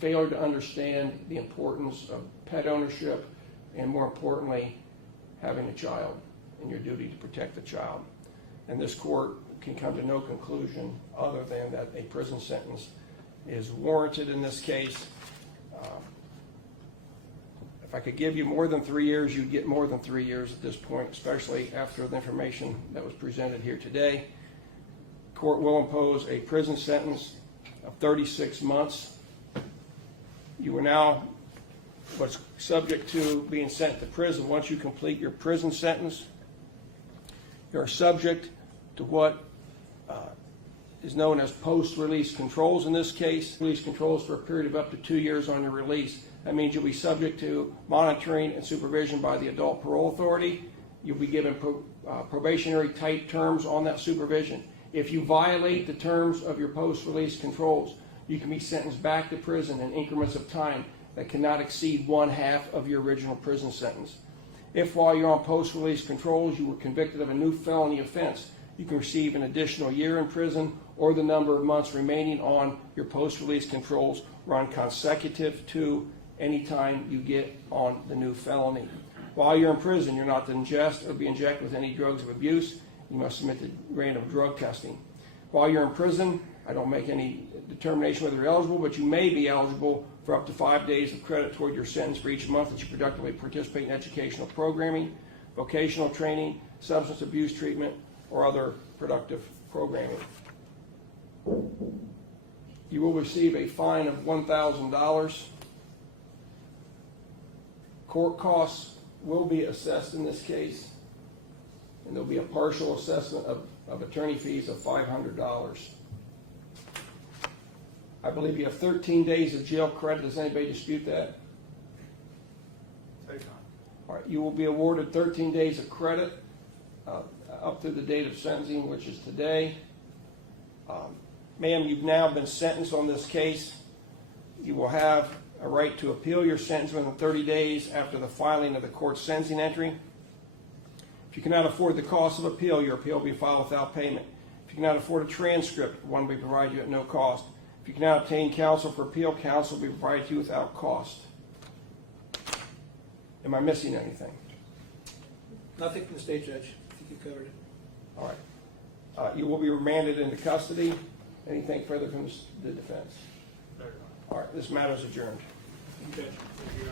failure to understand the importance of pet ownership and, more importantly, having a child and your duty to protect the child. And this court can come to no conclusion other than that a prison sentence is warranted in this case. If I could give you more than 3 years, you'd get more than 3 years at this point, especially after the information that was presented here today. Court will impose a prison sentence of 36 months. You are now what's subject to being sent to prison. Once you complete your prison sentence, you are subject to what is known as post-release controls in this case. Release controls for a period of up to 2 years on your release. That means you'll be subject to monitoring and supervision by the adult parole authority. You'll be given probationary type terms on that supervision. If you violate the terms of your post-release controls, you can be sentenced back to prison in increments of time that cannot exceed 1/2 of your original prison sentence. If while you're on post-release controls you were convicted of a new felony offense, you can receive an additional year in prison, or the number of months remaining on your post-release controls run consecutive to any time you get on the new felony. While you're in prison, you're not to ingest or be injected with any drugs of abuse. You must submit to random drug testing. While you're in prison, I don't make any determination whether you're eligible, but you may be eligible for up to 5 days of credit toward your sentence for each month that you productively participate in educational programming, vocational training, substance abuse treatment, or other productive programming. You will receive a fine of $1,000. Court costs will be assessed in this case, and there'll be a partial assessment of attorney fees of $500. I believe you have 13 days of jail credit. Does anybody dispute that? Take on. All right, you will be awarded 13 days of credit up to the date of sentencing, which is today. Ma'am, you've now been sentenced on this case. You will have a right to appeal your sentence within 30 days after the filing of the court's sentencing entry. If you cannot afford the cost of appeal, your appeal will be filed without payment. If you cannot afford a transcript, one will be provided you at no cost. If you cannot obtain counsel for appeal, counsel will be provided to you without cost. Am I missing anything? Nothing from the state judge. I think you covered it. All right. You will be remanded into custody. Anything further from the defense? All right. This matter is adjourned. Okay. Thank you.